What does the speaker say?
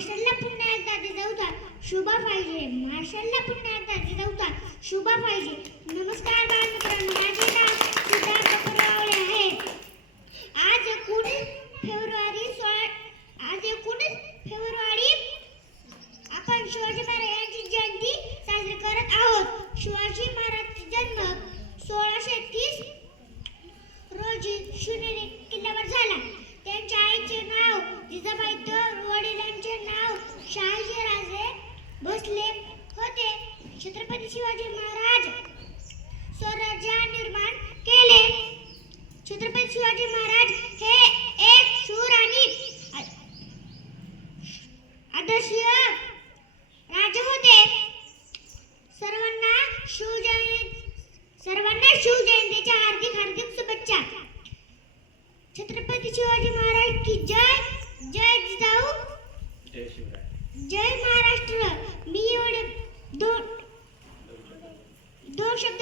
महाराष्ट्राला पुन्हा एकदा जिजाऊचा शुभा पाहिजे. महाराष्ट्राला पुन्हा एकदा जिजाऊचा शुभा पाहिजे. नमस्कार बाळमित्रांनो, माझे नाव सिद्धार्थ पुरावळे आहे. आज 19 फेब्रुवारी आपण शिवाजी महाराज यांची जयंती साजरी करत आहोत. शिवाजी महाराजांचा जन्म 1630 रोजी शिवनेरी किल्ल्यावर झाला. त्यांच्या आईचे नाव जिजाबाई तर वडिलांचे नाव शहाजीराजे भोसले होते. छत्रपती शिवाजी महाराज स्वराज्य निर्माण केले. छत्रपती शिवाजी महाराज हे एक शूर आणि आदर्श राजे होते. सर्वांना शिवजयंतीच्या हार्दिक शुभेच्छा. छत्रपती शिवाजी महाराज की जय. जय जिजाऊ, जय महाराष्ट्र. मी एवढे दोन शब्द